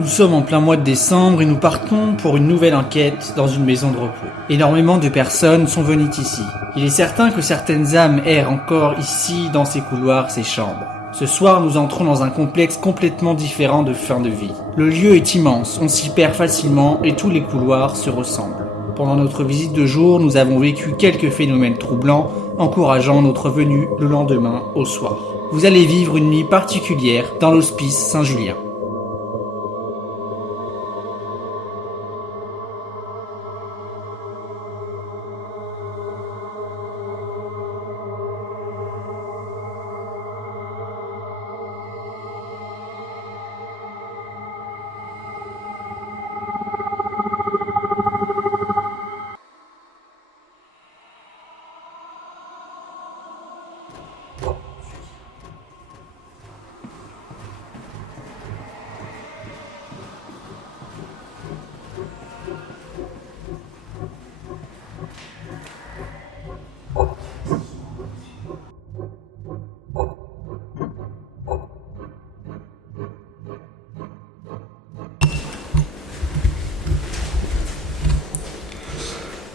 Nous sommes en plein mois de décembre et nous partons pour une nouvelle enquête dans une maison de repos. Énormément de personnes sont venues ici. Il est certain que certaines âmes errent encore ici, dans ces couloirs, ces chambres. Ce soir, nous entrons dans un complexe complètement différent de fin de vie. Le lieu est immense, on s'y perd facilement et tous les couloirs se ressemblent. Pendant notre visite de jour, nous avons vécu quelques phénomènes troublants, encourageant notre venue le lendemain au soir. Vous allez vivre une nuit particulière dans l'hospice Saint-Julien.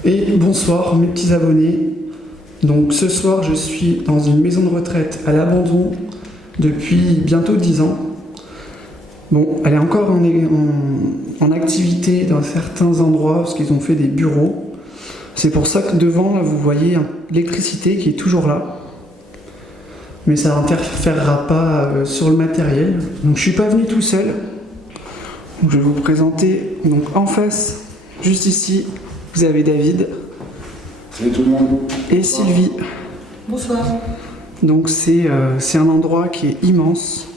Et bonsoir mes petits abonnés. Donc ce soir je suis dans une maison de retraite à l'abandon depuis bientôt 10 ans. Bon, elle est encore en activité dans certains endroits parce qu'ils ont fait des bureaux. C'est pour ça que devant là, vous voyez l'électricité qui est toujours là. Mais ça n'interférera pas sur le matériel. Donc je suis pas venu tout seul. Donc, je vais vous présenter donc en face, juste ici. Vous avez David. Salut tout le monde. Et Sylvie. Bonsoir. Donc c'est un endroit qui est immense.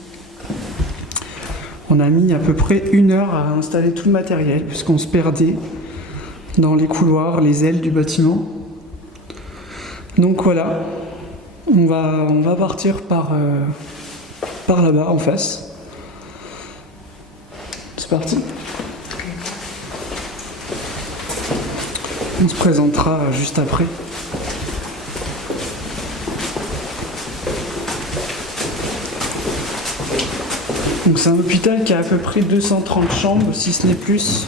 On a mis à peu près 1 heure à installer tout le matériel puisqu'on se perdait dans les couloirs, les ailes du bâtiment. Donc voilà, on va partir par là-bas en face. C'est parti. On se présentera juste après. Donc c'est un hôpital qui a à peu près 230 chambres, si ce n'est plus.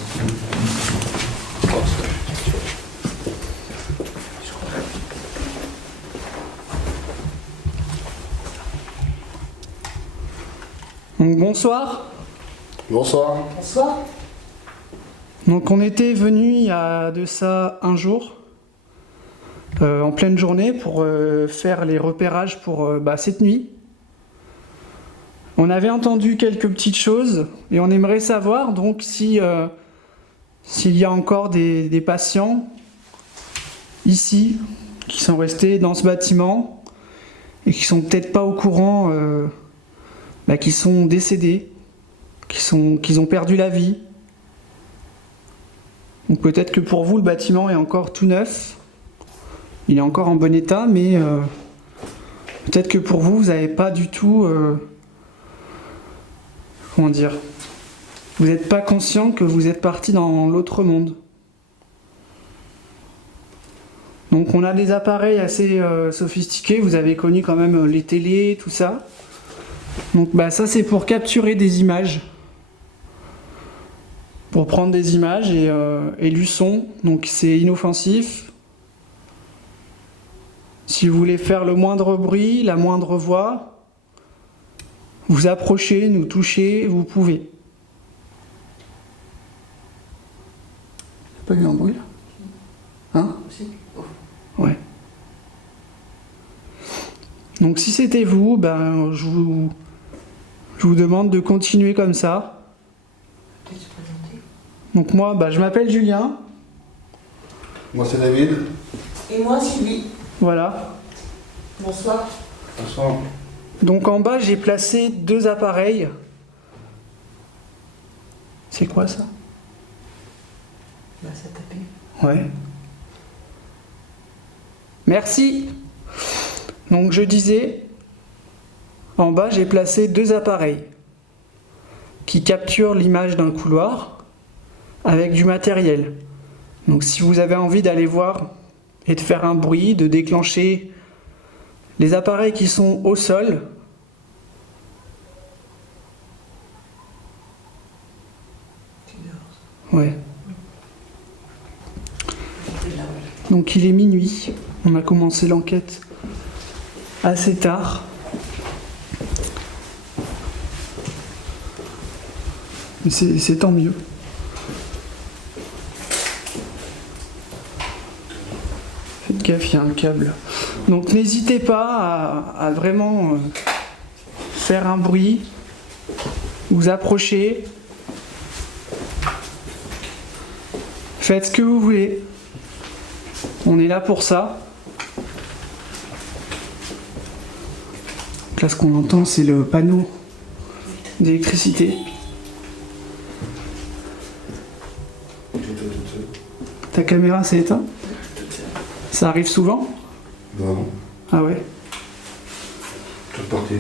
Donc bonsoir. Bonsoir. Bonsoir. Donc on était venu il y a de ça un jour, en pleine journée, pour faire les repérages pour cette nuit. On avait entendu quelques petites choses et on aimerait savoir donc s'il y a encore des patients ici qui sont restés dans ce bâtiment et qui sont peut-être pas au courant qu'ils sont décédés, qu'ils ont perdu la vie. Donc peut-être que pour vous, le bâtiment est encore tout neuf. Il est encore en bon état, mais peut-être que pour vous, vous n'avez pas du tout... comment dire ? Vous n'êtes pas conscient que vous êtes parti dans l'autre monde. Donc on a des appareils assez sophistiqués. Vous avez connu quand même les télés, tout ça. Donc ça, c'est pour capturer des images. Pour prendre des images et du son, donc c'est inoffensif. Si vous voulez faire le moindre bruit, la moindre voix, vous approchez, nous touchez, vous pouvez. T'as pas eu un bruit là ? Hein ? Ouais. Donc si c'était vous, je vous demande de continuer comme ça. Donc moi, je m'appelle Julien. Moi c'est David. Et moi, Sylvie. Voilà. Bonsoir. Bonsoir. Donc en bas, j'ai placé 2 appareils. C'est quoi ça ? Ça tapé. Ouais. Merci. Donc je disais, en bas, j'ai placé 2 appareils qui capturent l'image d'un couloir avec du matériel. Donc si vous avez envie d'aller voir et de faire un bruit, de déclencher les appareils qui sont au sol, Ouais. Donc il est minuit. On a commencé l'enquête assez tard. Mais c'est tant mieux. Faites gaffe, il y a un câble. Donc n'hésitez pas à vraiment faire un bruit, vous approcher. Faites ce que vous voulez. On est là pour ça. Donc là, ce qu'on entend, c'est le panneau d'électricité. Ta caméra s'est éteinte? Ça arrive souvent? Bah non, Ah ouais. toute partie.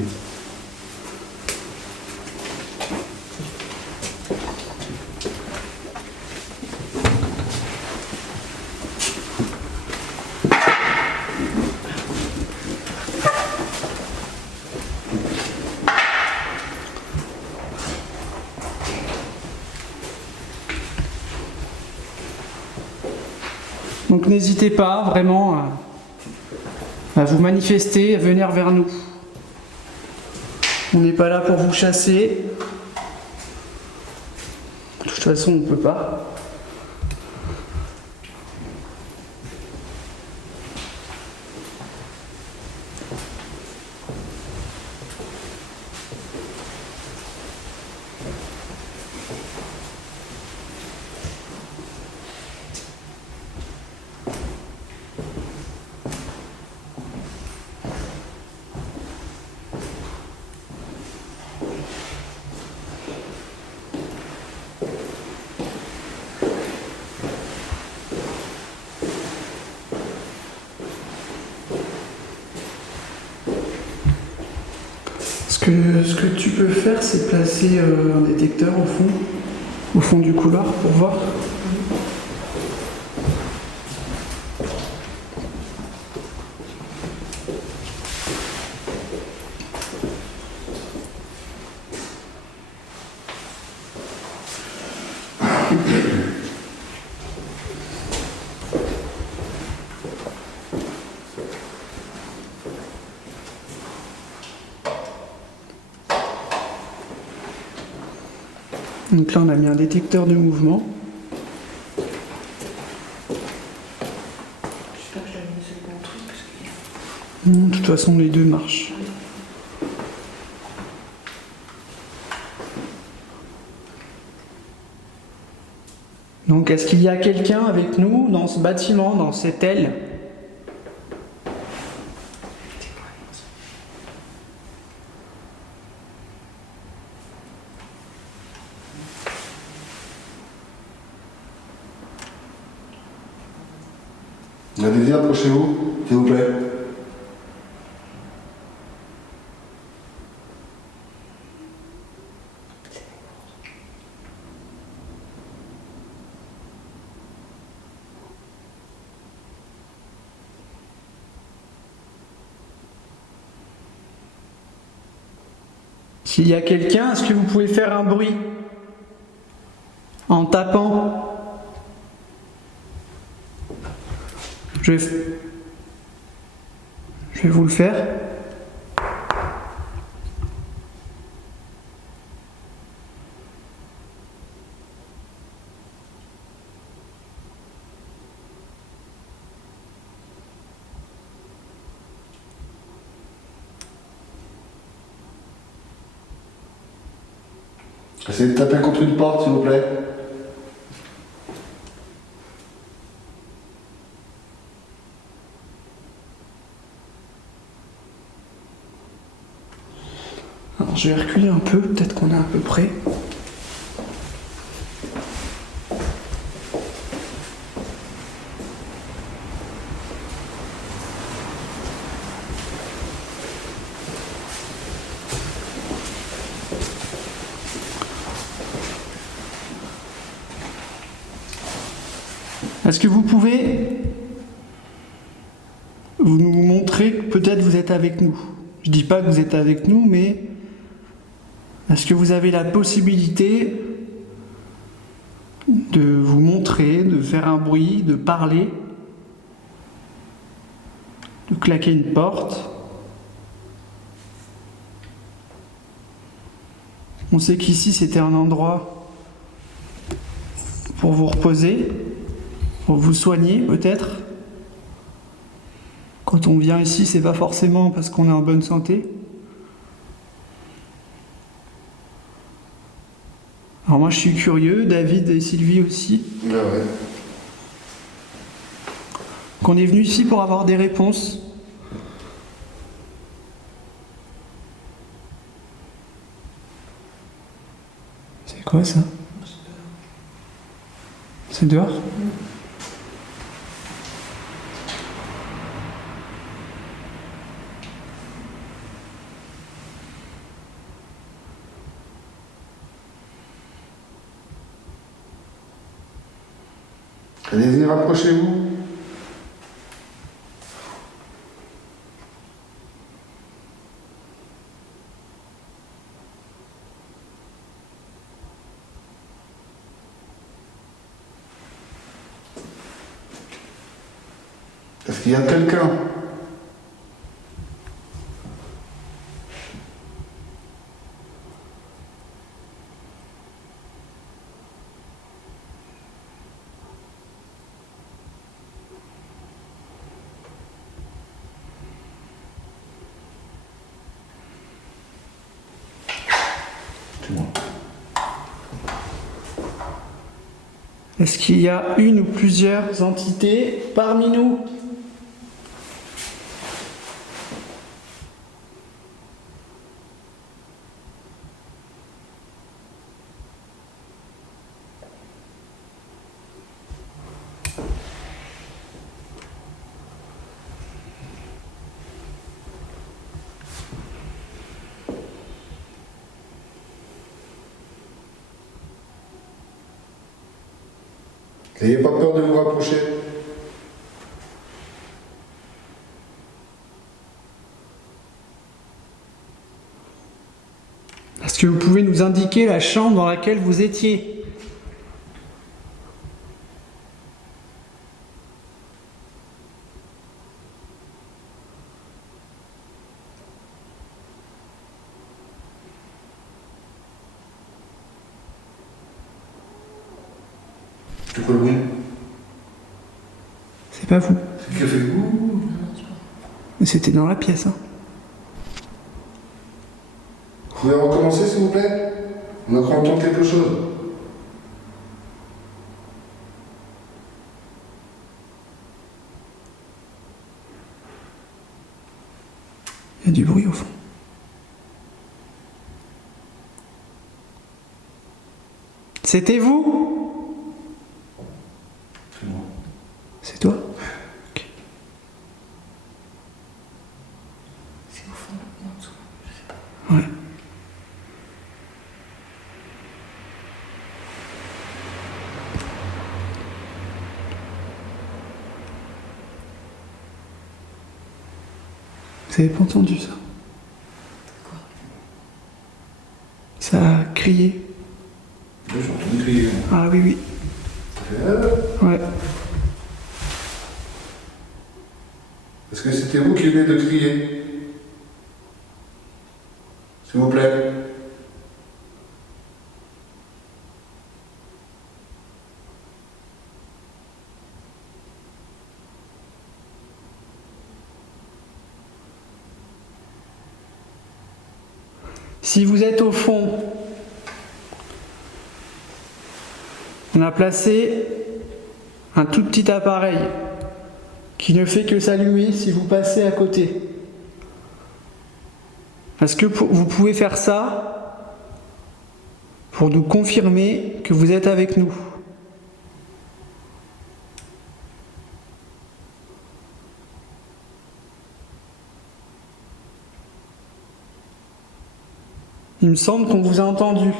Donc n'hésitez pas vraiment à vous manifester, à venir vers nous. On n'est pas là pour vous chasser. De toute façon, on ne peut pas. Ce que tu peux faire, c'est placer un détecteur au fond du couloir pour voir. Donc là, on a mis un détecteur de mouvement. J'espère que j'avais mis le bon truc parce que... Non, de toute façon, les deux marchent. Donc, est-ce qu'il y a quelqu'un avec nous dans ce bâtiment, dans cette aile ? Allez-y, approchez-vous, s'il vous plaît. S'il y a quelqu'un, est-ce que vous pouvez faire un bruit en tapant ? Je vais vous le faire. Essayez de taper contre une porte, s'il vous plaît. Alors je vais reculer un peu, peut-être qu'on est à peu près. Est-ce que vous pouvez nous montrer que peut-être vous êtes avec nous? Je dis pas que vous êtes avec nous, mais est-ce que vous avez la possibilité faire un bruit, de parler, de claquer une porte. On sait qu'ici c'était un endroit pour vous reposer, pour vous soigner peut-être. Quand on vient ici, c'est pas forcément parce qu'on est en bonne santé. Alors moi je suis curieux, David et Sylvie aussi, Ouais, ouais. qu'on est venu ici pour avoir des réponses. C'est quoi ça? C'est dehors? Allez-y, rapprochez-vous. Est-ce qu'il y a quelqu'un? C'est moi. Est-ce qu'il y a une ou plusieurs entités parmi nous? N'ayez pas peur de vous rapprocher. Est-ce que vous pouvez nous indiquer la chambre dans laquelle vous étiez? C'est quoi le bruit? C'est pas vous. C'est qui a fait le goût? Mais c'était dans la pièce, hein. Vous pouvez recommencer s'il vous plaît? On a cru entendre quelque chose. Il y a du bruit au fond. C'était vous? C'est moi. C'est toi? Ok. C'est au fond ou en dessous, je sais pas. Ouais. Vous avez pas entendu ça? Quoi? Ça a crié. J'ai entendu crier. Ah oui, oui. Ouais. Est-ce que c'était vous qui venez de crier? S'il vous plaît. Si vous êtes au fond, on a placé un tout petit appareil qui ne fait que s'allumer si vous passez à côté. Est-ce que vous pouvez faire ça pour nous confirmer que vous êtes avec nous? Il me semble qu'on vous a entendu.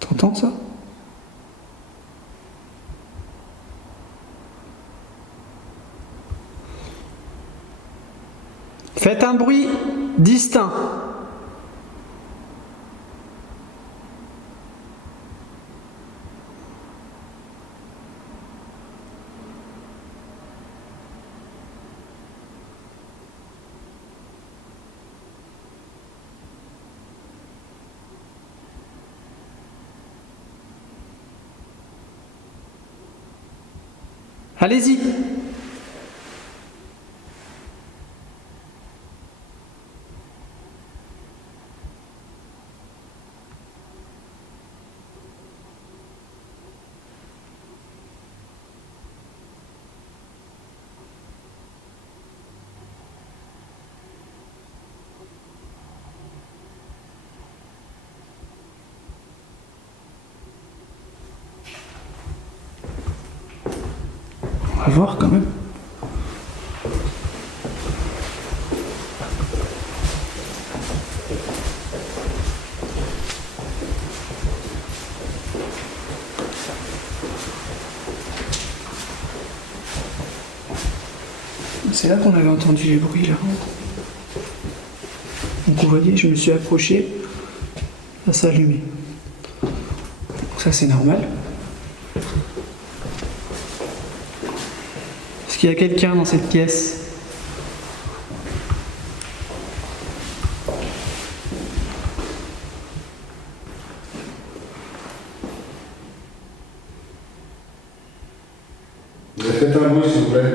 T'entends ça? Faites un bruit distinct. Allez-y. On va voir quand même. C'est là qu'on avait entendu les bruits là. Donc vous voyez, je me suis approché, ça s'est allumé. Donc ça c'est normal. Est-ce qu'il y a quelqu'un dans cette pièce? Faites un bruit, s'il vous plaît.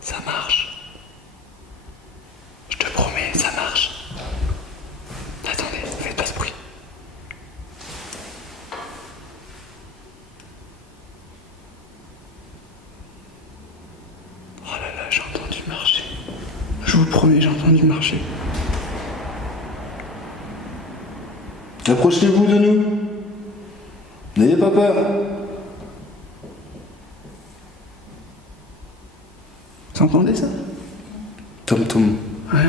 Ça marche. Je te promets, ça marche. Attendez, faites pas ce bruit. Oh là là, j'ai entendu marcher. Je vous le promets, j'ai entendu marcher. Approchez-vous de nous. N'ayez pas peur. Vous entendez ça? Tom Tom. Ouais.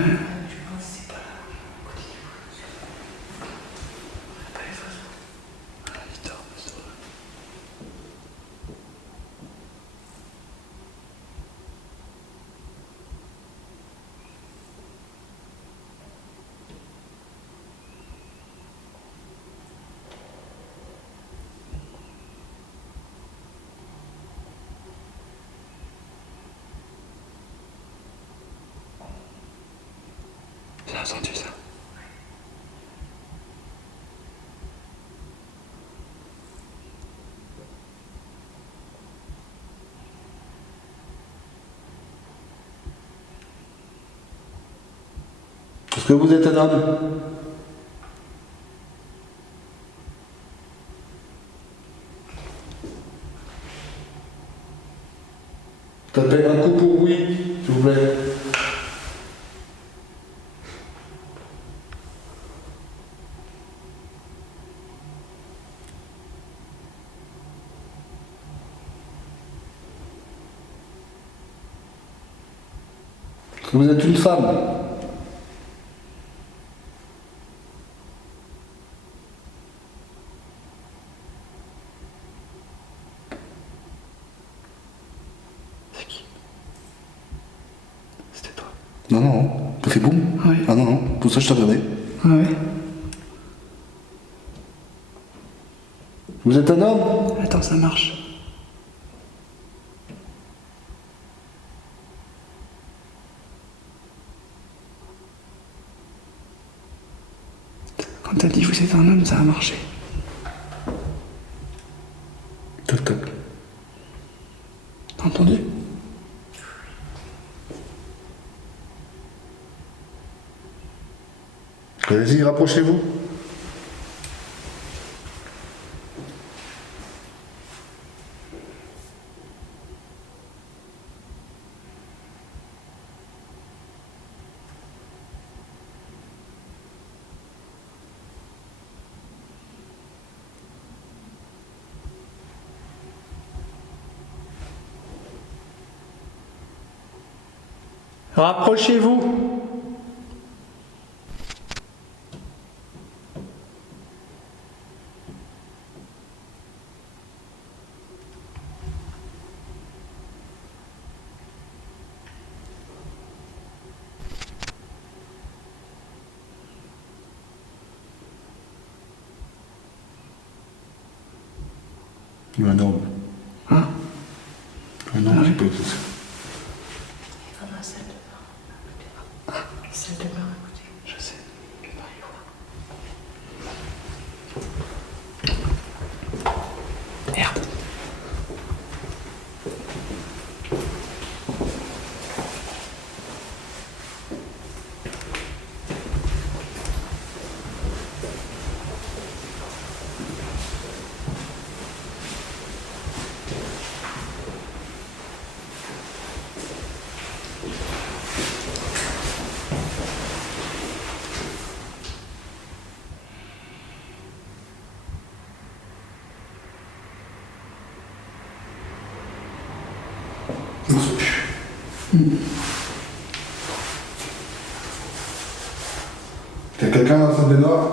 J'ai entendu ça. Est-ce que vous êtes un homme? Tapez un coup pour oui, s'il vous plaît. Est-ce que vous êtes une femme? C'est qui? C'était toi. Non, non, t'as fait boum? Ouais. Ah non, non, pour ça je t'ai regardé. Ouais. Vous êtes un homme? Attends, ça marche. Quand t'as dit vous êtes un homme, ça a marché. Toc toc. T'as entendu? Allez-y, rapprochez-vous. Rapprochez-vous. Un homme. Hein? Un homme, c'est pas tout ça. Comme un salle de bain. Une salle de bain à côté. Je sais. Merde. T'as quelqu'un dans la salle de baignoire?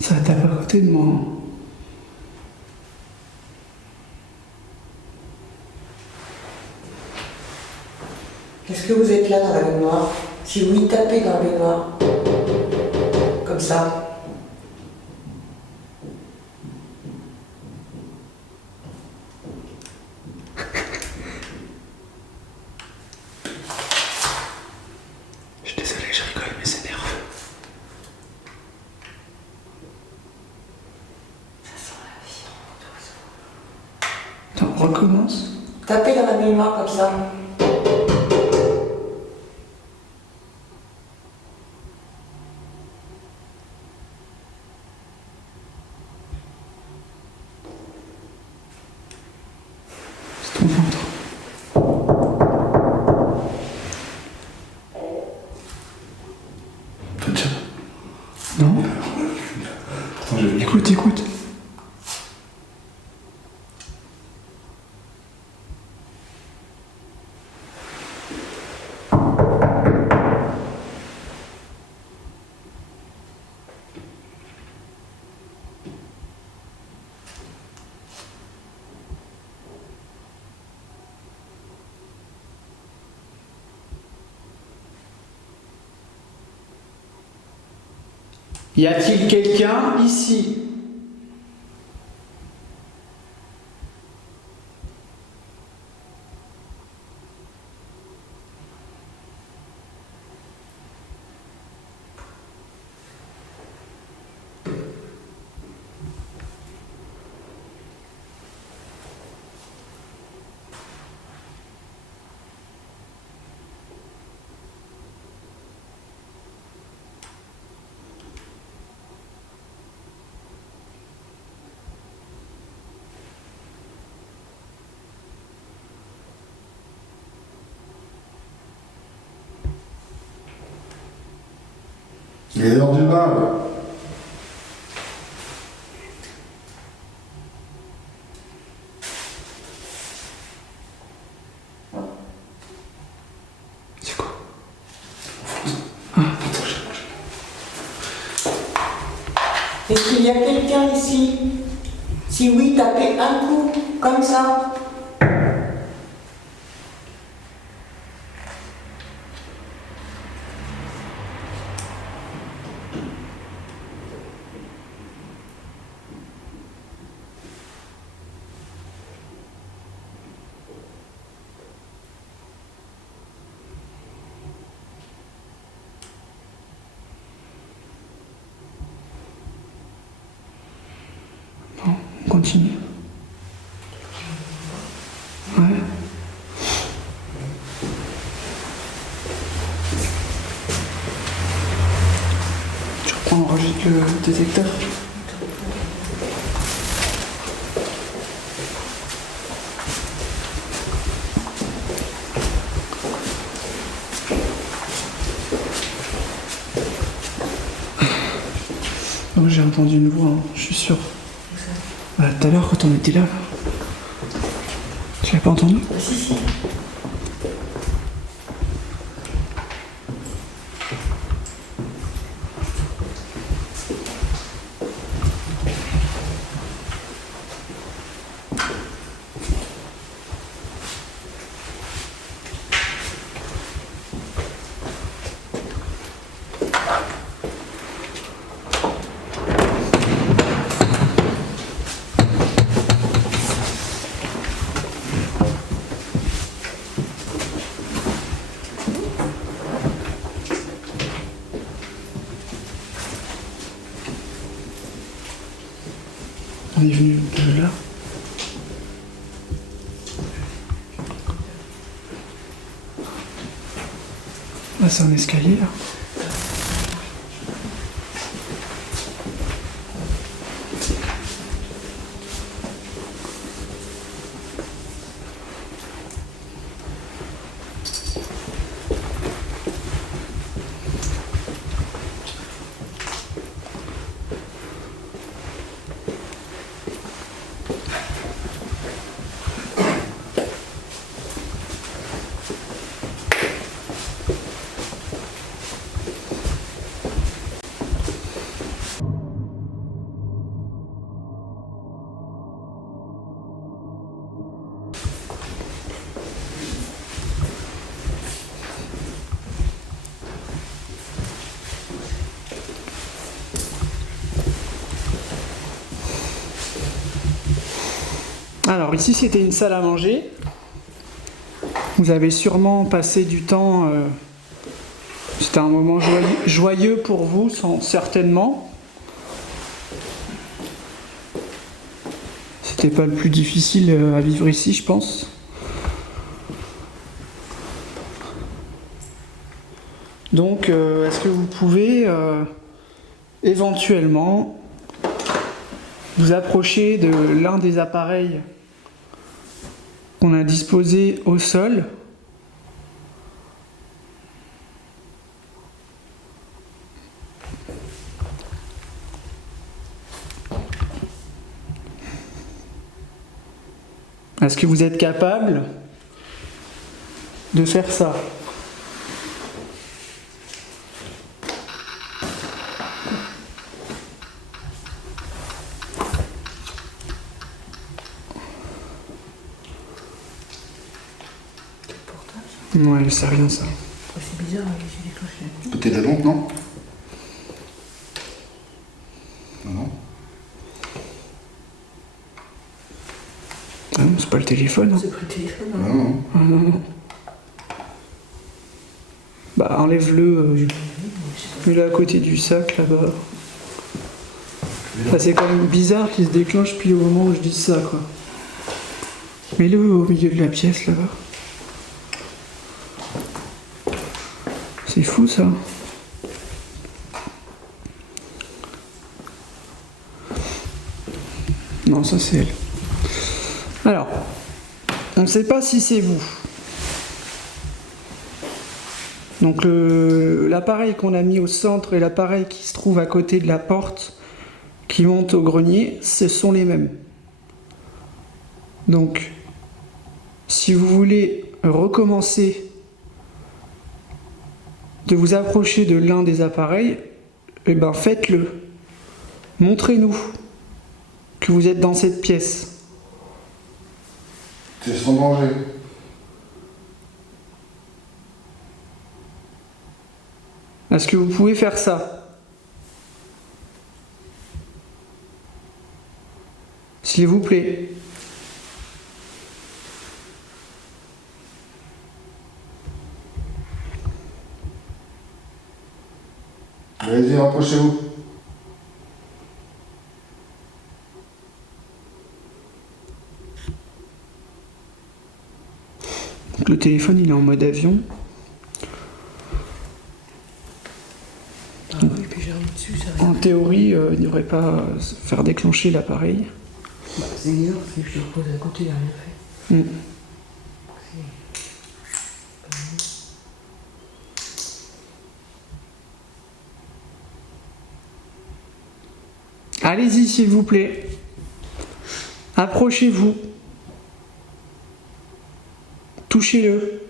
Ça tape à côté de moi. Est-ce que vous êtes là dans la baignoire? Si oui, tapez dans la baignoire. Comme ça. Je suis désolé, je rigole, mais c'est nerveux. Ça sent la vie. Attends, on recommence. Tapez dans la baignoire comme ça. C'est ton ventre. Toi, tiens. Non? Attends, je vais. Écoute, écoute. Y a-t-il quelqu'un ici? Il est l'heure du bain, là. C'est quoi? Est-ce qu'il y a quelqu'un ici? Si oui, tapez un coup, comme ça. Bon, on continue. Ouais. Tu reprends, on enregistre le détecteur. Oh, j'ai entendu une voix, hein, je suis sûr. Bah, tout à l'heure, quand on était là, tu l'as pas entendu? Si, si. On est venu de là. Ah, c'est un escalier là. Alors ici c'était une salle à manger. Vous avez sûrement passé du temps. C'était un moment joyeux pour vous, certainement. C'était pas le plus difficile à vivre ici, je pense. Donc, est-ce que vous pouvez éventuellement vous approcher de l'un des appareils qu'on a disposé au sol ? Est-ce que vous êtes capable de faire ça ? Ouais, c'est rien ça. C'est bizarre, j'ai déclenché. Peut-être la lampe, non? Non. Ah non, c'est pas le téléphone. Hein. C'est pris le téléphone, Non, hein. non. Ah non, non. Bah enlève-le, mets-le à côté du sac là-bas. Bah, c'est quand même bizarre qu'il se déclenche puis au moment où je dis ça quoi. Mets-le au milieu de la pièce là-bas. C'est fou ça. Non, ça c'est elle. Alors, on ne sait pas si c'est vous. Donc l'appareil qu'on a mis au centre et l'appareil qui se trouve à côté de la porte qui monte au grenier, ce sont les mêmes. Donc, si vous voulez recommencer de vous approcher de l'un des appareils, eh ben faites-le. Montrez-nous que vous êtes dans cette pièce. C'est sans danger. Est-ce que vous pouvez faire ça? S'il vous plaît. Allez-y, rapprochez-vous. Donc, le téléphone il est en mode avion. Ah oui, puis j'ai remis dessus, ça En rien. théorie, il ne devrait pas se faire déclencher l'appareil. Bah, c'est bizarre, c'est que je le pose à côté, il a rien fait. Mm. Allez-y, s'il vous plaît. Approchez-vous. Touchez-le.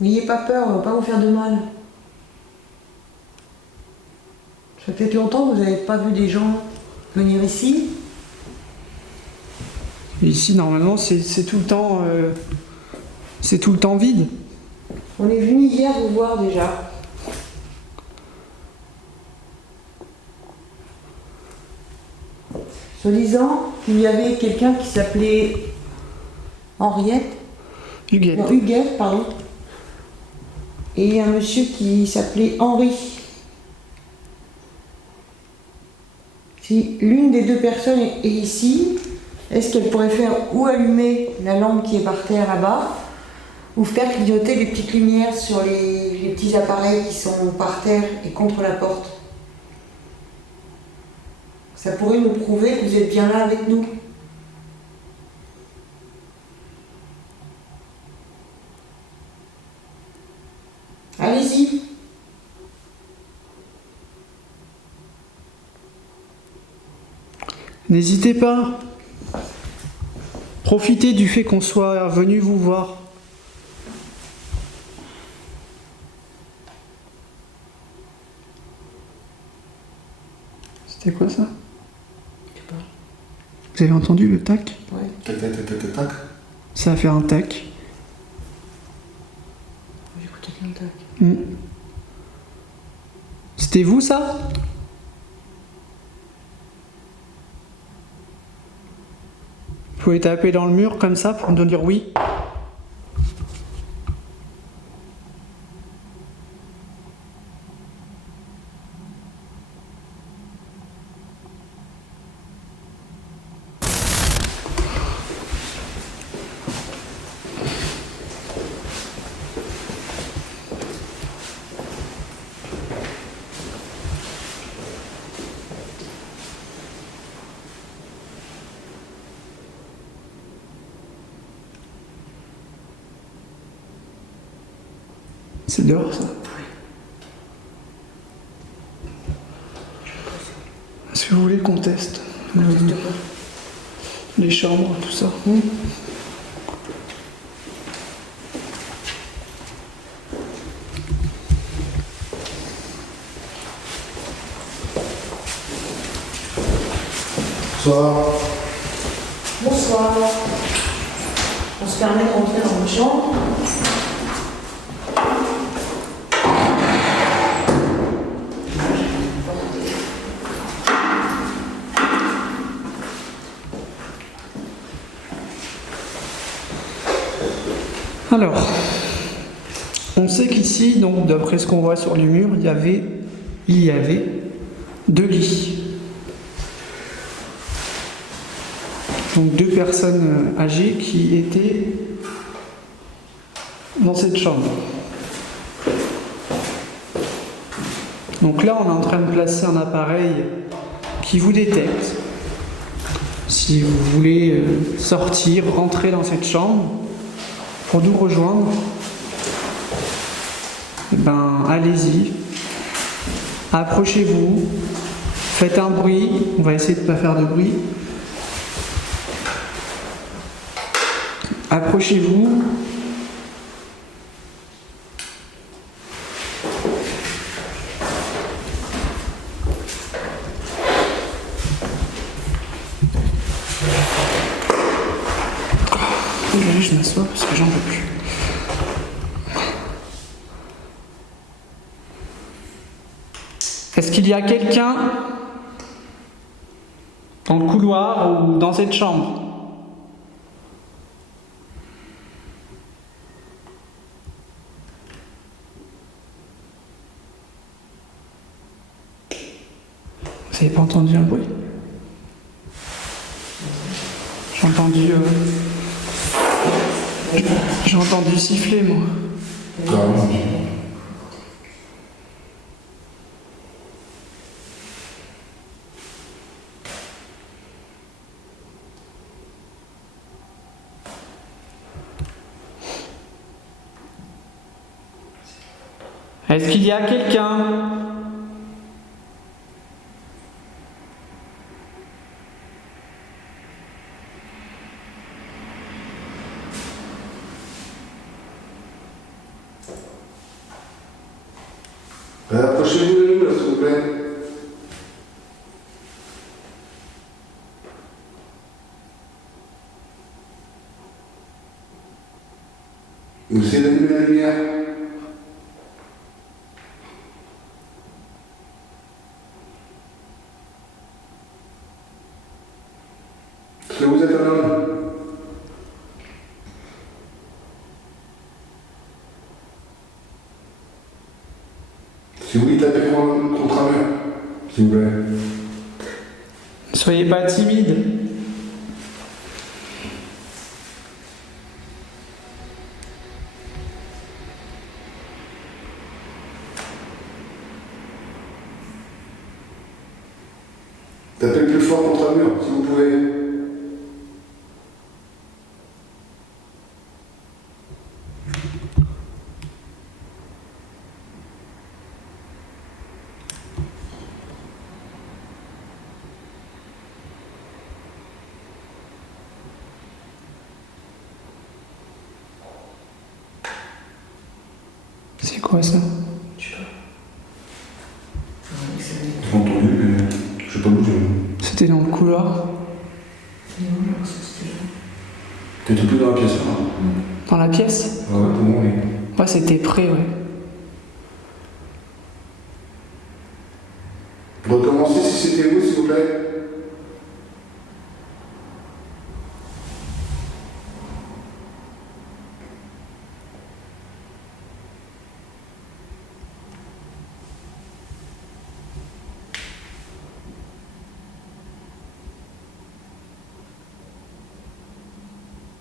N'ayez pas peur, on va pas vous faire de mal. Ça fait longtemps que vous n'avez pas vu des gens venir ici. Et ici, normalement, c'est tout le temps, c'est tout le temps vide. On est venu hier vous voir déjà. Soi-disant, il y avait quelqu'un qui s'appelait Henriette. Huguette. Non, Huguette, pardon. Et un monsieur qui s'appelait Henri. Si l'une des deux personnes est ici, est-ce qu'elle pourrait faire ou allumer la lampe qui est par terre là-bas, ou faire clignoter les petites lumières sur les petits appareils qui sont par terre et contre la porte? Ça pourrait nous prouver que vous êtes bien là avec nous. Allez-y. N'hésitez pas. Profitez du fait qu'on soit venu vous voir. C'était quoi ça? Je sais pas. Vous avez entendu le tac? Ouais. Tac, tac, tac, tac, tac, tac. Ça a fait un tac. J'écoutais bien le tac. C'était vous ça? Vous pouvez taper dans le mur comme ça pour me dire oui. C'est dehors ça. Est-ce que vous voulez qu'on teste les chambres, tout ça? Bonsoir. Bonsoir. On se permet de rentrer dans vos chambres. Alors, on sait qu'ici, donc d'après ce qu'on voit sur les murs, il y avait 2 lits. Donc 2 personnes âgées qui étaient dans cette chambre. Donc là, on est en train de placer un appareil qui vous détecte. Si vous voulez sortir, rentrer dans cette chambre, pour nous rejoindre, eh ben, allez-y, approchez-vous, faites un bruit, on va essayer de ne pas faire de bruit. Approchez-vous. Je m'assois parce que j'en peux plus. Est-ce qu'il y a quelqu'un dans le couloir ou dans cette chambre? Vous n'avez pas entendu un bruit? J'ai entendu siffler, moi. Carrément. Est-ce qu'il y a quelqu'un? Approchez-vous de nous, là, s'il vous plaît. Vous essayez d'allumer la lumière. Est-ce que vous êtes un homme? Si vous voulez taper contre un mur, s'il vous plaît. Soyez pas timide. Tapez le plus fort contre un mur, si vous pouvez. C'est quoi ça? J'ai entendu, mais je sais pas bouger. C'était dans le couloir? T'es tout plus dans la pièce, là. Dans la pièce? Ouais, pour moi, oui. Ouais, c'était près, ouais. Recommencez si c'était vous, s'il vous plaît.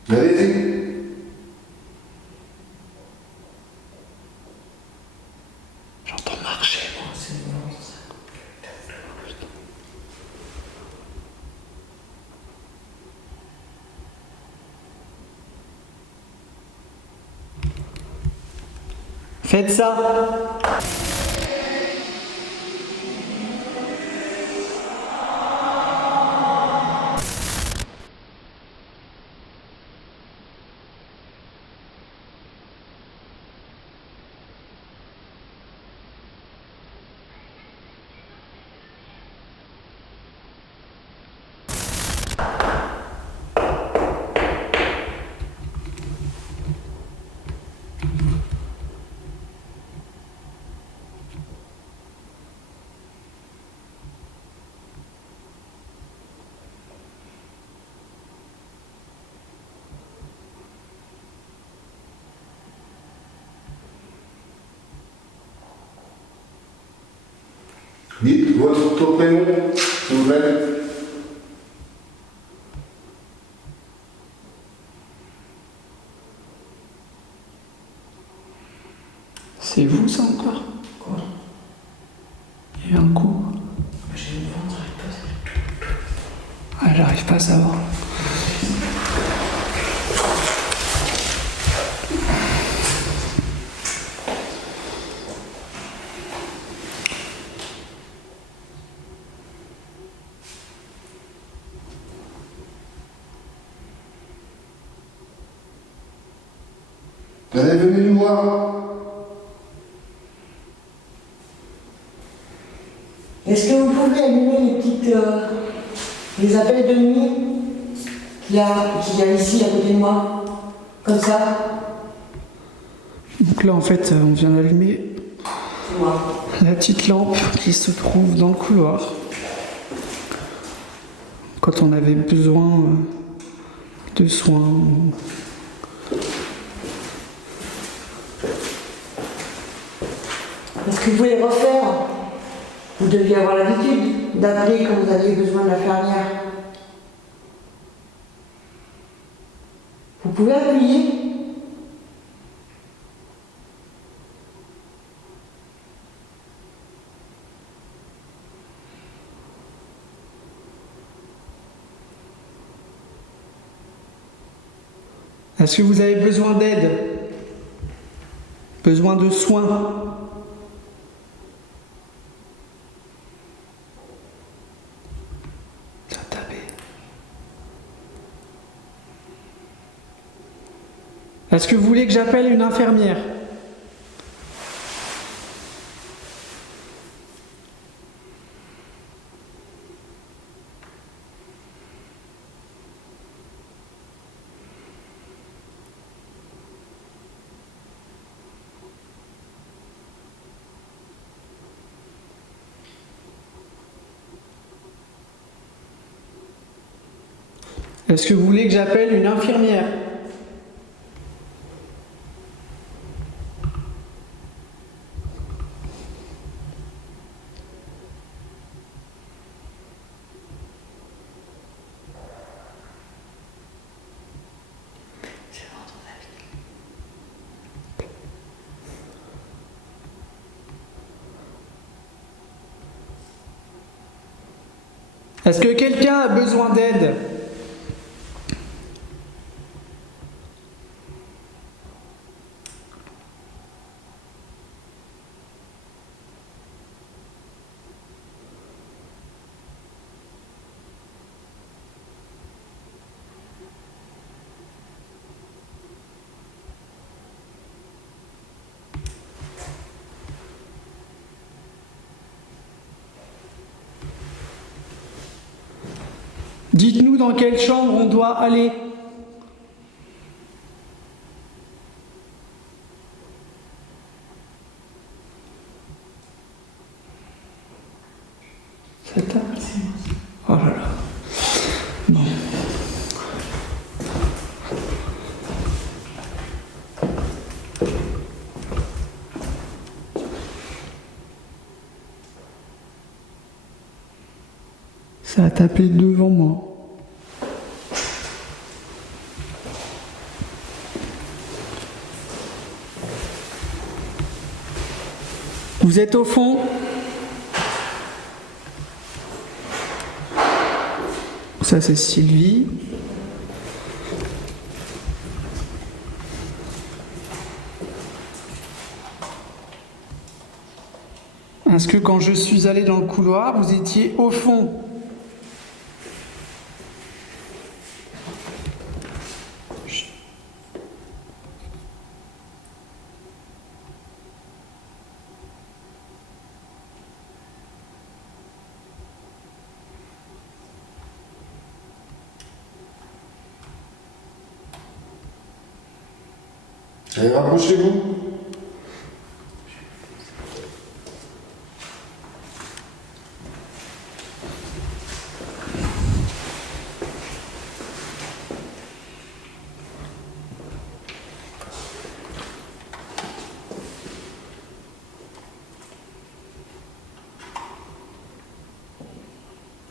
Allez-y. J'entends marcher, moi. Faites ça! Dites votre prénom, s'il vous plaît. C'est vous, ça, encore? Quoi? Il y a eu un coup. J'ai le ventre, Ah, j'arrive pas à savoir. Allez, venez nous voir. Est-ce que vous pouvez allumer les petites. les appels de nuit qu'il y a ici à côté de moi? Comme ça? Donc là, en fait, on vient d'allumer C'est moi. la petite lampe qui se trouve dans le couloir. Quand on avait besoin de soins. Est-ce que vous pouvez refaire? Vous deviez avoir l'habitude d'appeler quand vous aviez besoin de l'infirmière. Vous pouvez appuyer? Est-ce que vous avez besoin d'aide? Besoin de soins? Ça a tapé. Est-ce que vous voulez que j'appelle une infirmière? Est-ce que vous voulez que j'appelle une infirmière? Est-ce que quelqu'un a besoin d'aide? Dites-nous dans quelle chambre on doit aller. Ça tape? Oh là là. Bon. Ça a tapé devant moi. Vous êtes au fond? Ça c'est Sylvie. Est-ce que quand je suis allé dans le couloir, vous étiez au fond? Allez, rapprochez-vous.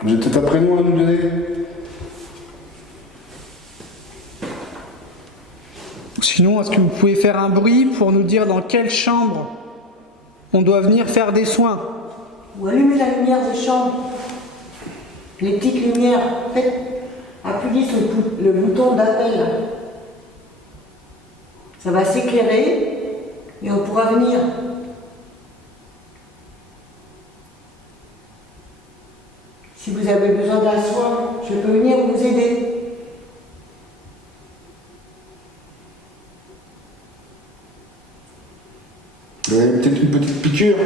Vous avez peut-être un prénom à nous donner? Sinon, est-ce que vous pouvez faire un bruit pour nous dire dans quelle chambre on doit venir faire des soins? Ou allumez la lumière des chambres. Les petites lumières. Appuyez sur le bouton d'appel. Ça va s'éclairer et on pourra venir. Si vous avez besoin d'un soin, je peux venir vous aider. Vous avez peut-être une petite piqûre?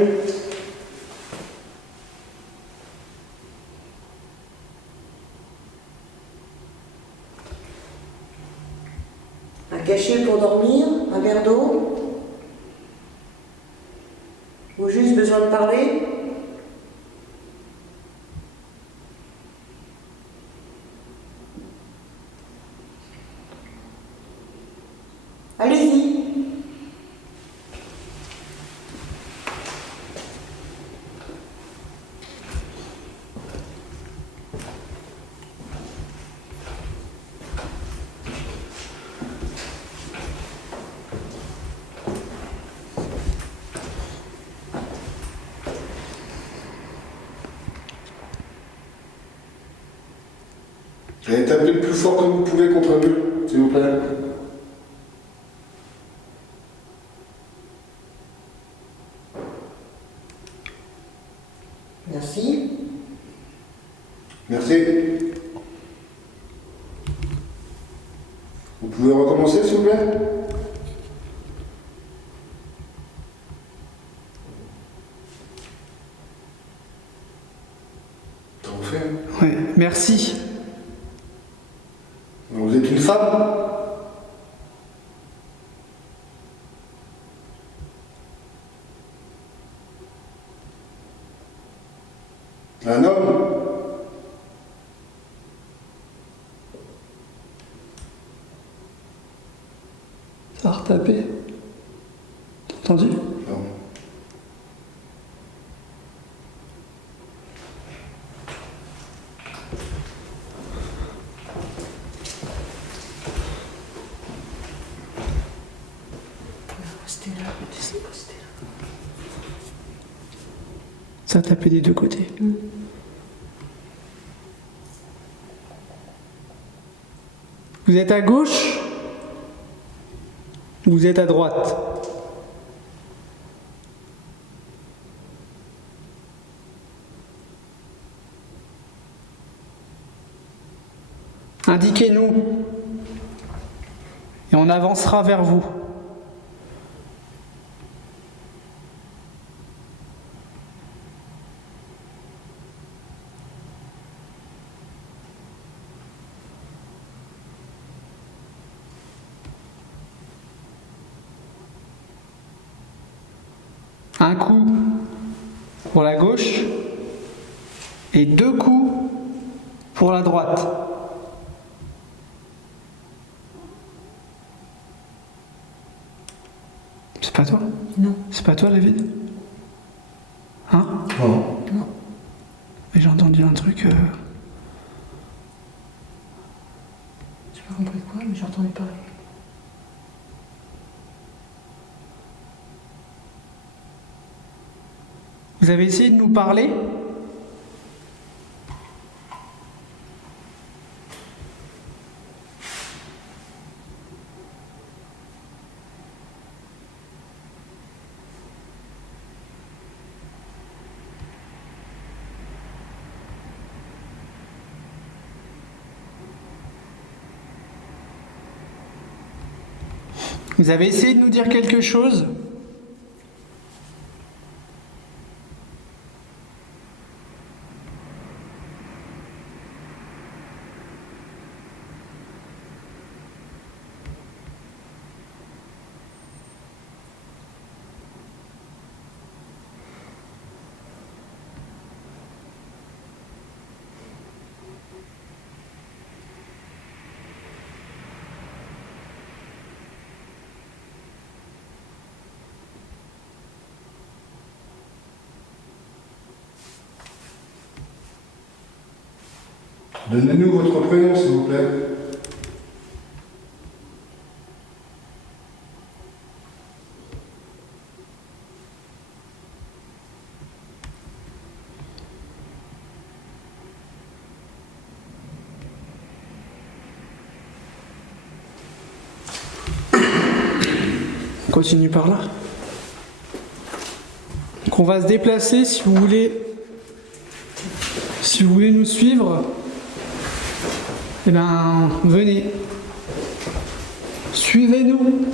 Un cachet pour dormir, un verre d'eau. Ou juste besoin de parler. Allez-y. Allez, tapez le plus fort que vous pouvez contre un mur, s'il vous plaît. Merci. Merci. Vous pouvez recommencer, s'il vous plaît? Ça vous fait? Oui, merci. Vous êtes une femme? Un homme? Ça a retapé. T'as entendu? Non. Ça a tapé des deux côtés. Vous êtes à gauche ou vous êtes à droite? Indiquez-nous et on avancera vers vous. Un coup pour la gauche et 2 coups pour la droite. C'est pas toi? Non. C'est pas toi, David? Hein? Non. Non. Mais j'ai entendu un truc. J'ai pas compris quoi, mais j'ai entendu parler. Vous avez essayé de nous parler? Vous avez essayé de nous dire quelque chose? Donnez-nous votre prénom, s'il vous plaît. On continue par là. Donc on va se déplacer si vous voulez. Si vous voulez nous suivre, eh bien, venez. Suivez-nous.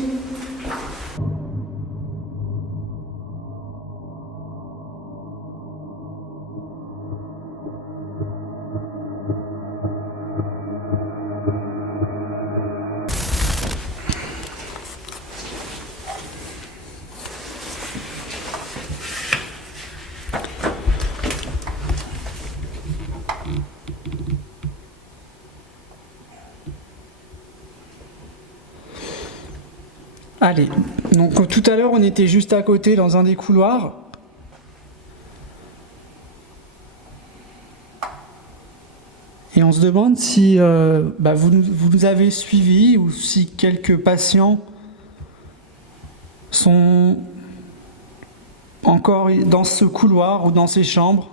Allez, donc tout à l'heure on était juste à côté dans un des couloirs. Et on se demande si vous nous avez suivis ou si quelques patients sont encore dans ce couloir ou dans ces chambres.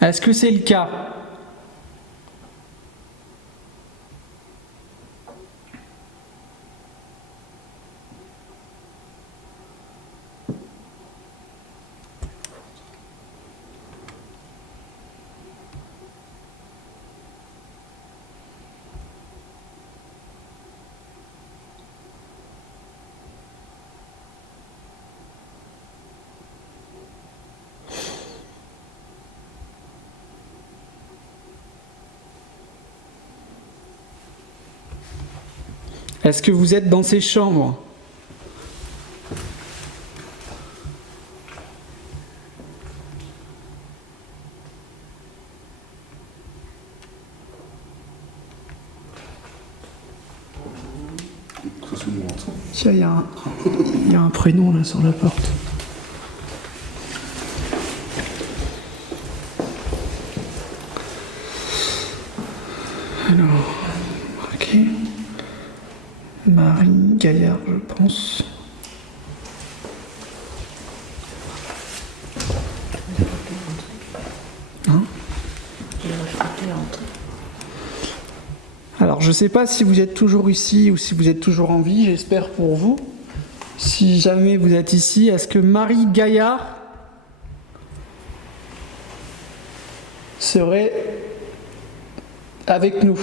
Est-ce que c'est le cas? Est-ce que vous êtes dans ces chambres? Ça, c'est moi. Tiens, il y a un prénom là sur la porte. Alors, ok. Marie Gaillard, je pense. je sais pas si vous êtes toujours ici ou si vous êtes toujours en vie, j'espère pour vous. Si jamais vous êtes ici, est-ce que Marie Gaillard serait avec nous?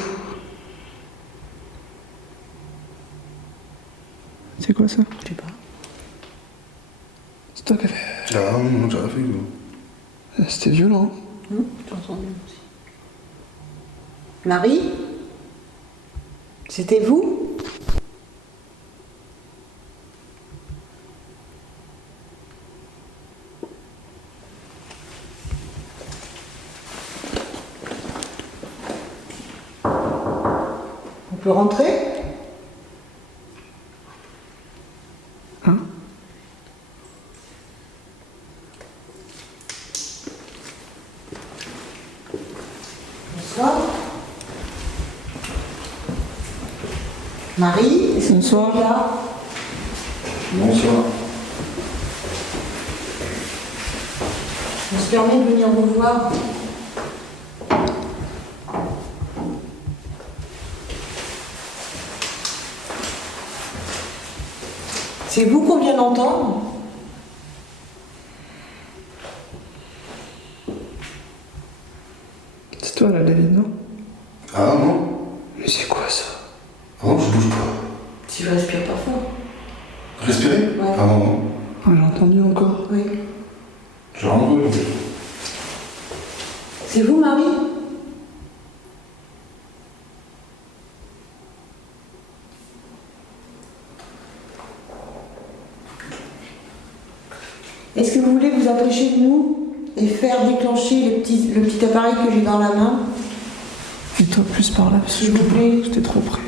C'est quoi ça? Je sais pas. C'est toi qui as fait. Ah non, j'ai rien fait. Non. C'était violent. Je t'entends bien aussi. Marie? C'était vous? On peut rentrer? Hein? Bonsoir. Marie, est-ce que Bonsoir. vous êtes là? Bonsoir. On se permet de venir vous voir. C'est vous qu'on vient d'entendre? C'est toi là, David, non? Ah non. Mais c'est quoi ça? Ah non, je bouge pas. Tu respires pas fort. Respirer? Ouais. Ah non. Ah, j'ai entendu encore. Oui. J'ai rien entendu. C'est vous, Marie? Est-ce que vous voulez vous approcher de nous et faire déclencher le petit appareil que j'ai dans la main? Et toi plus par là, parce que S'il vous plaît. j'étais trop près.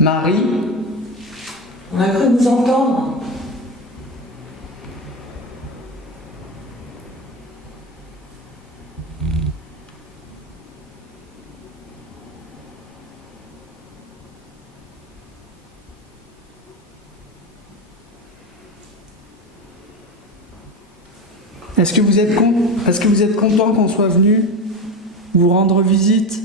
Marie? On a cru vous entendre. Est-ce que vous êtes content qu'on soit venu vous rendre visite?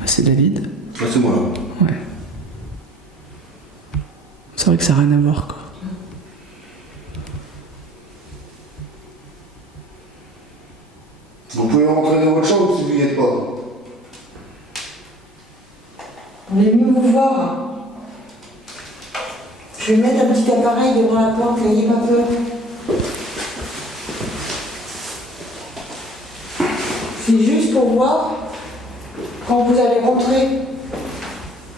Ah, c'est David. Ah, c'est moi. Ouais. C'est vrai que ça n'a rien à voir, quoi. Vous pouvez rentrer dans votre chambre si vous n'y êtes pas. On est venu vous voir. Je vais mettre un petit appareil devant la porte, n'ayez pas peur. C'est juste pour voir quand vous allez rentrer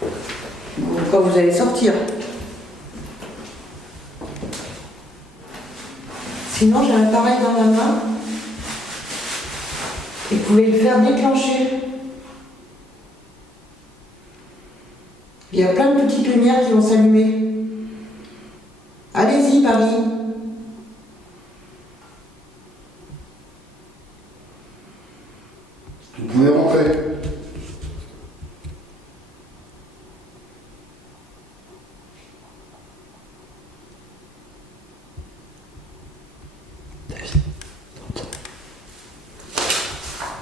ou quand vous allez sortir. Sinon, j'ai un appareil dans la main et vous pouvez le faire déclencher. Il y a plein de petites lumières qui vont s'allumer. Allez-y, Marie. Vous pouvez rentrer.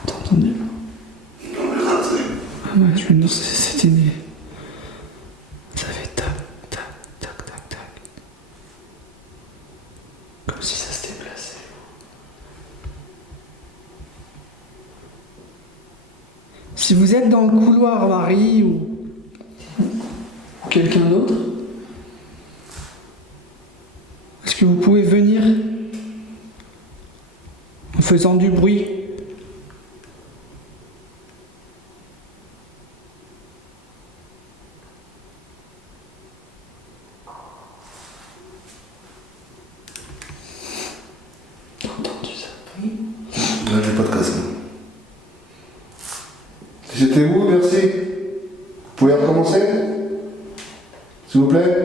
T'as entendu? Non, mais rentrez. Ah ouais, je me demande si c'était né. Ça fait tac, tac, tac, tac, tac. Comme si ça s'était placé. Si vous êtes dans le couloir, Marie, ou quelqu'un d'autre, est-ce que vous pouvez venir en faisant du bruit? T'as entendu ça? Oui. Là, j'ai pas de casque. Si c'était vous, merci. Vous pouvez recommencer? S'il vous plaît?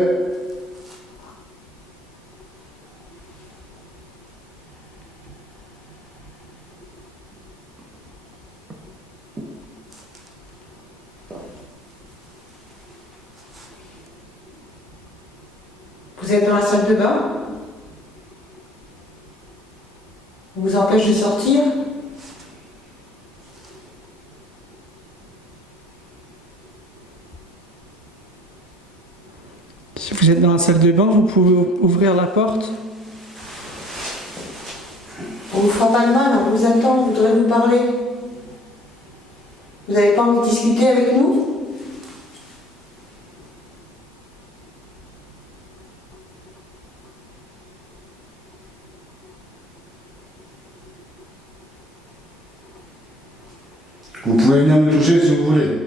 Vous êtes dans la salle de bain? On vous empêche de sortir? Si vous êtes dans la salle de bain, vous pouvez ouvrir la porte. On vous fera pas de mal, on vous attend, on voudrait vous parler. Vous n'avez pas envie de discuter avec nous? Vous pouvez venir me toucher si vous voulez.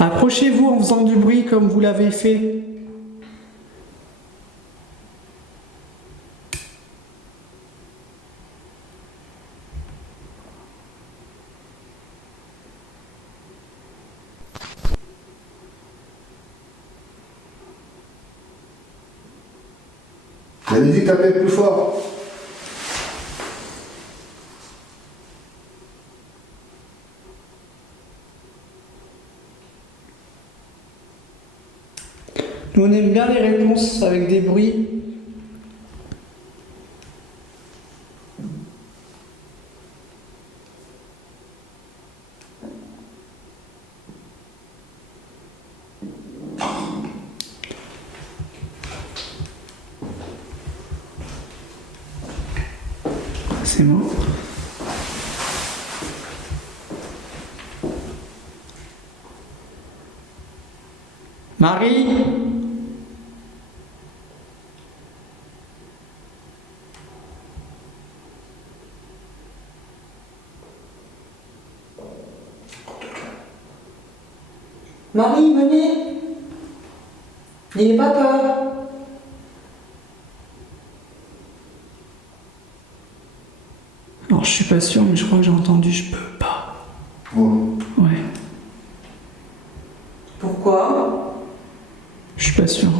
Approchez-vous en faisant du bruit comme vous l'avez fait. Allez-y, tapez plus fort. Nous, on aime bien les réponses avec des bruits. C'est mort. Marie? Marie, venez. N'ayez pas peur. Alors, je suis pas sûr, mais je crois que j'ai entendu je peux pas. Oh. Ouais, Pourquoi? je suis pas sûr.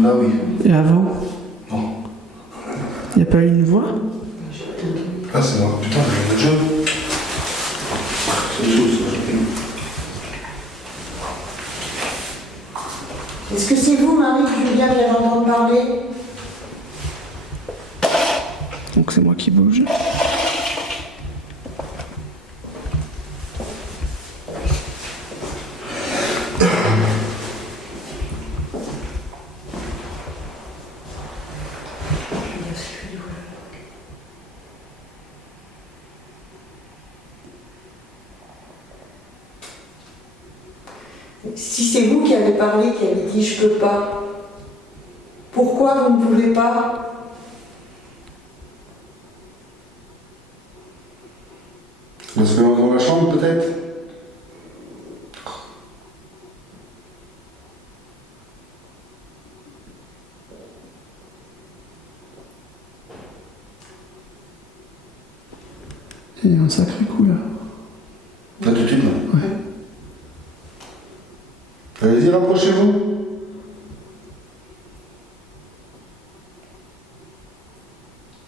Là, oui. Et avant, Non. il n'y a pas eu une voix? Ah, c'est mort. Putain, le jeu. C'est chaud, ça. Est-ce que c'est vous, Marie, que Julien vient d'entendre parler? Donc c'est moi qui bouge. Si c'est vous qui avez parlé, qui avez dit je peux pas, pourquoi vous ne pouvez pas? Parce que dans la chambre, peut-être. Il y a un sacré coup là. Là, tout de suite, là. Ouais. Allez-y, rapprochez-vous.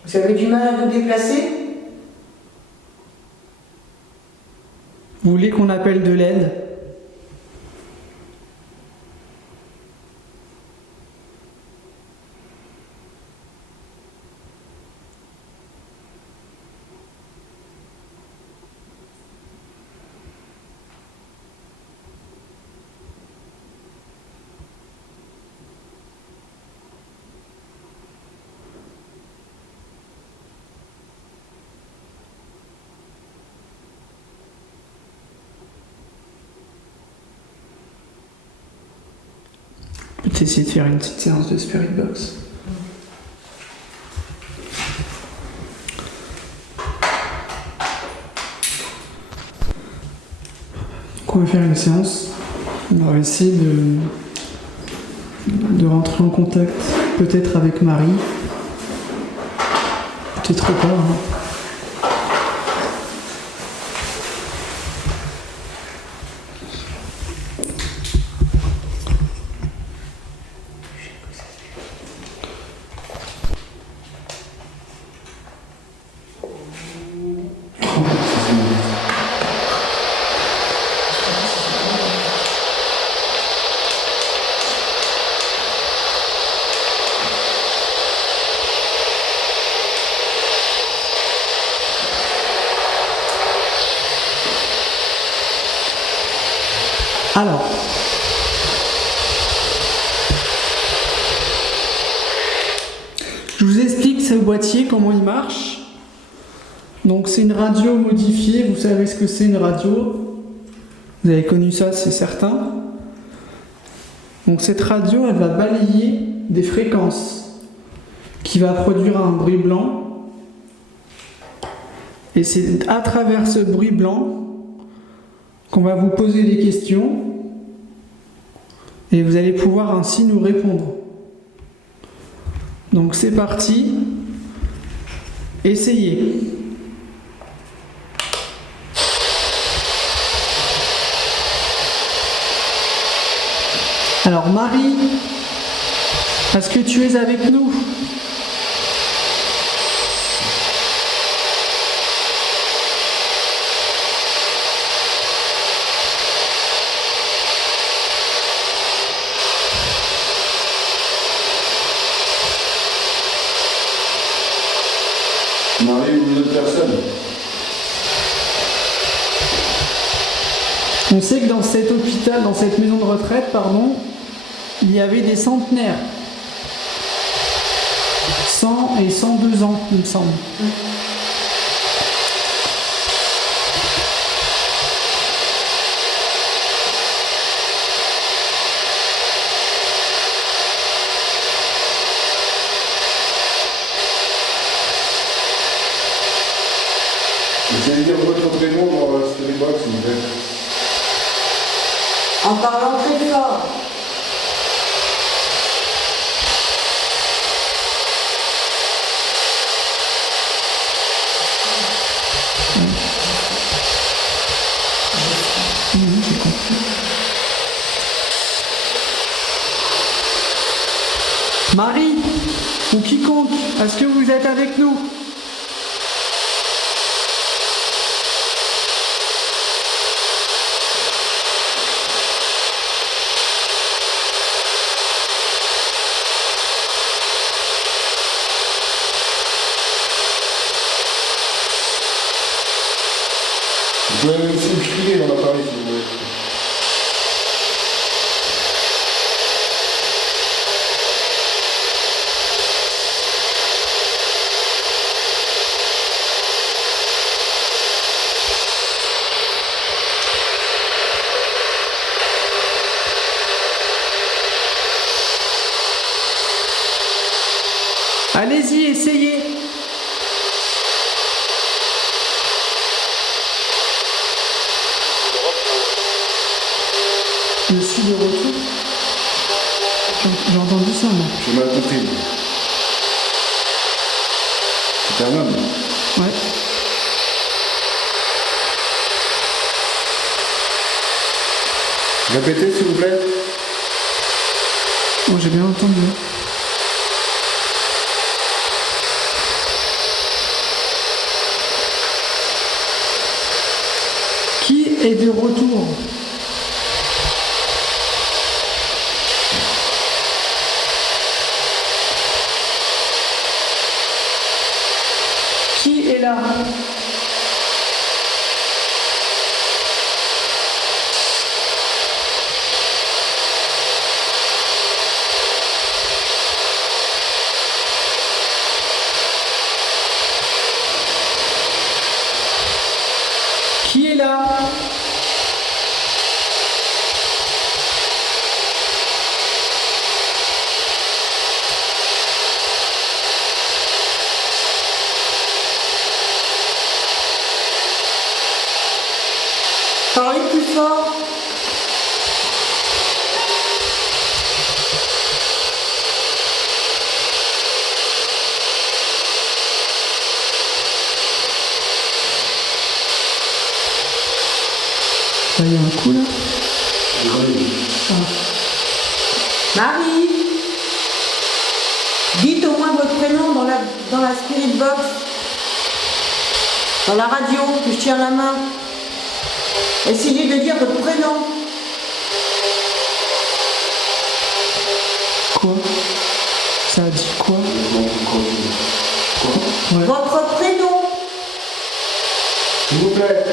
Vous avez du mal à vous déplacer? Vous voulez qu'on appelle de l'aide? Peut-être essayer de faire une petite séance de Spirit Box. qu'on va faire une séance. On va essayer de rentrer en contact peut-être avec Marie. Peut-être pas. Hein. Alors, je vous explique ce boîtier, comment il marche. Donc c'est une radio modifiée, vous savez ce que c'est une radio. Vous avez connu ça, c'est certain. Donc cette radio, elle va balayer des fréquences qui va produire un bruit blanc. Et c'est à travers ce bruit blanc qu'on va vous poser des questions et vous allez pouvoir ainsi nous répondre. Donc c'est parti, essayez. Alors Marie, est-ce que tu es avec nous ? Marie ou une autre personne? On sait que dans cet hôpital, dans cette maison de retraite, pardon, il y avait des centenaires. 100 et 102 ans, il me semble. Vous allez dire votre prénom dans la storybox, s'il vous plaît. En parlant très fort. Marie, ou quiconque, est-ce que vous êtes avec nous ? Vous pouvez même aussi crier dans l'appareil si vous voulez. Allez-y, essayez. Je suis de retour. J'ai entendu ça, moi. J'ai mal compris. C'est un homme. Ouais. Répétez s'il vous plaît. Moi, j'ai bien entendu. Qui est de retour ? Qui est là ? Qui est là ? Parlez plus fort. Là, il y a un coup là. Marie, dites au moins votre prénom dans la spirit box, dans la radio que je tiens la main. Essayez de dire votre prénom. Quoi? Ça a dit quoi? Ouais. Votre prénom. S'il vous plaît.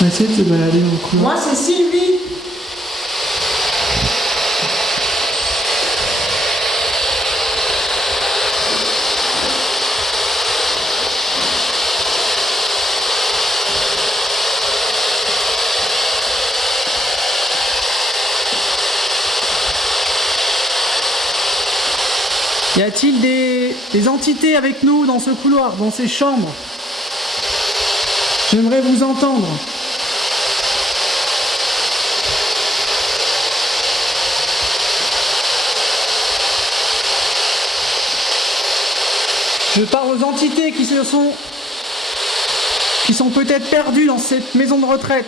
On va essayer de se balader dans le couloir. Moi, c'est Sylvie. Y a-t-il des entités avec nous dans ce couloir, dans ces chambres? J'aimerais vous entendre. Je parle aux entités qui sont peut-être perdues dans cette maison de retraite.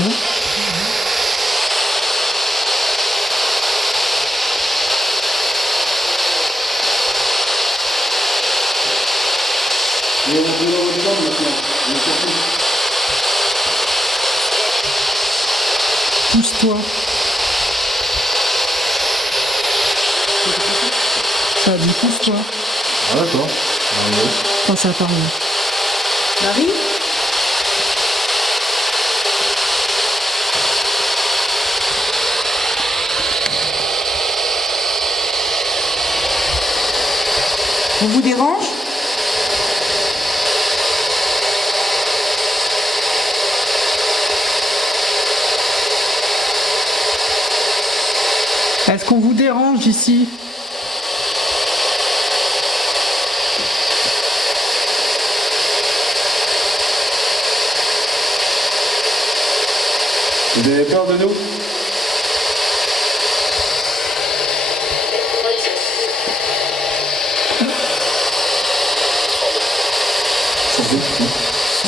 Non ? Et on peut dans votre chambre maintenant. On est sorti. Pousse-toi. Ça a dit pousse-toi. Ah d'accord. Quand ça parle. Marie. On vous dérange? Est-ce qu'on vous dérange ici? Vous avez peur de nous?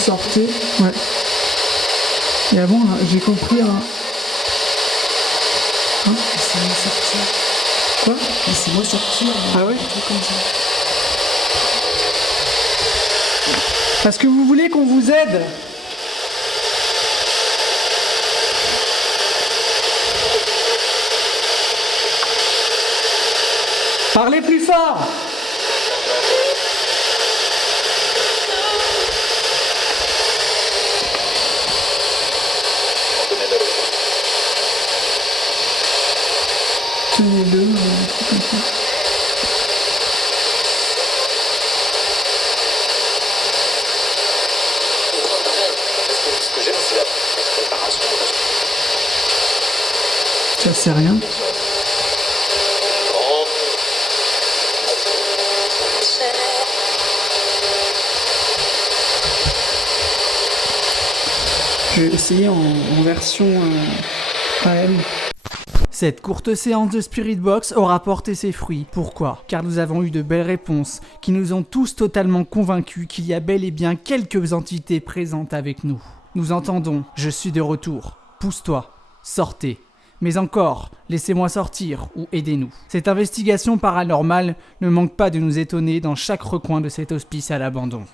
Sortez. Ouais. Et avant, là, j'ai compris un... Laissez-moi sortir. Quoi? Laissez-moi sortir. Ah ouais? Un truc comme ça. Parce que vous voulez qu'on vous aide? Parlez plus fort! Tenez-le, un truc comme ça. Ce que j'aime, c'est la préparation. Ça c'est rien. Je vais essayer en version AM. Cette courte séance de Spirit Box aura porté ses fruits. Pourquoi ? Car nous avons eu de belles réponses qui nous ont tous totalement convaincus qu'il y a bel et bien quelques entités présentes avec nous. Nous entendons, je suis de retour. Pousse-toi, sortez. Mais encore, laissez-moi sortir ou aidez-nous. Cette investigation paranormale ne manque pas de nous étonner dans chaque recoin de cet hospice à l'abandon.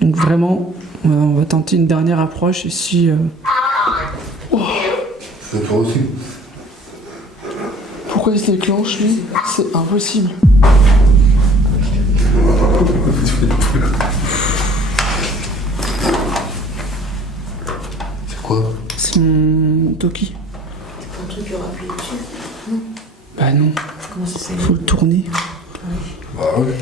Donc vraiment, on va tenter une dernière approche et si C'est pas aussi. Pourquoi il se déclenche lui? C'est impossible. C'est quoi? C'est mon Toki. C'est pas un truc qui aura appuyé dessus. Bah non, Comment ça s'appelle? faut le tourner. Bah ouais.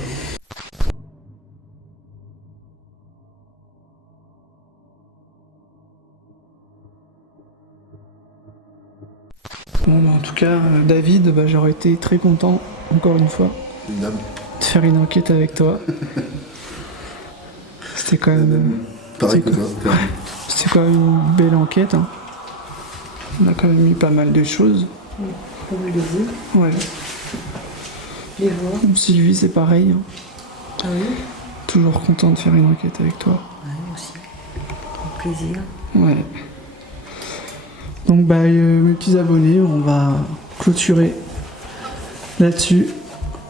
Bon, bah, en tout cas, David, bah, j'aurais été très content, encore une fois, Dame. de faire une enquête avec toi. C'était quand même, Pareil que toi. c'était quand même une belle enquête. Hein. On a quand même eu pas mal de choses. Pas mal de vues. Ouais. Les voir. Sylvie, c'est pareil. Hein. Ah oui? Toujours content de faire une enquête avec toi. Ouais, moi aussi. Avec plaisir. Ouais. Donc, bah, mes petits abonnés, on va clôturer là-dessus.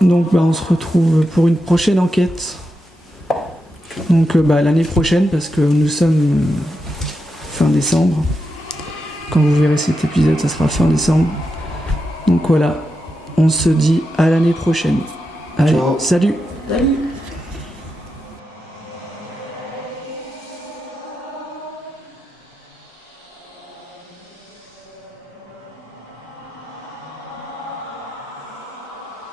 Donc, bah, on se retrouve pour une prochaine enquête. Donc, bah, l'année prochaine, parce que nous sommes fin décembre. Quand vous verrez cet épisode, ça sera fin décembre. Donc, voilà. On se dit à l'année prochaine. Allez, Ciao. salut! Salut!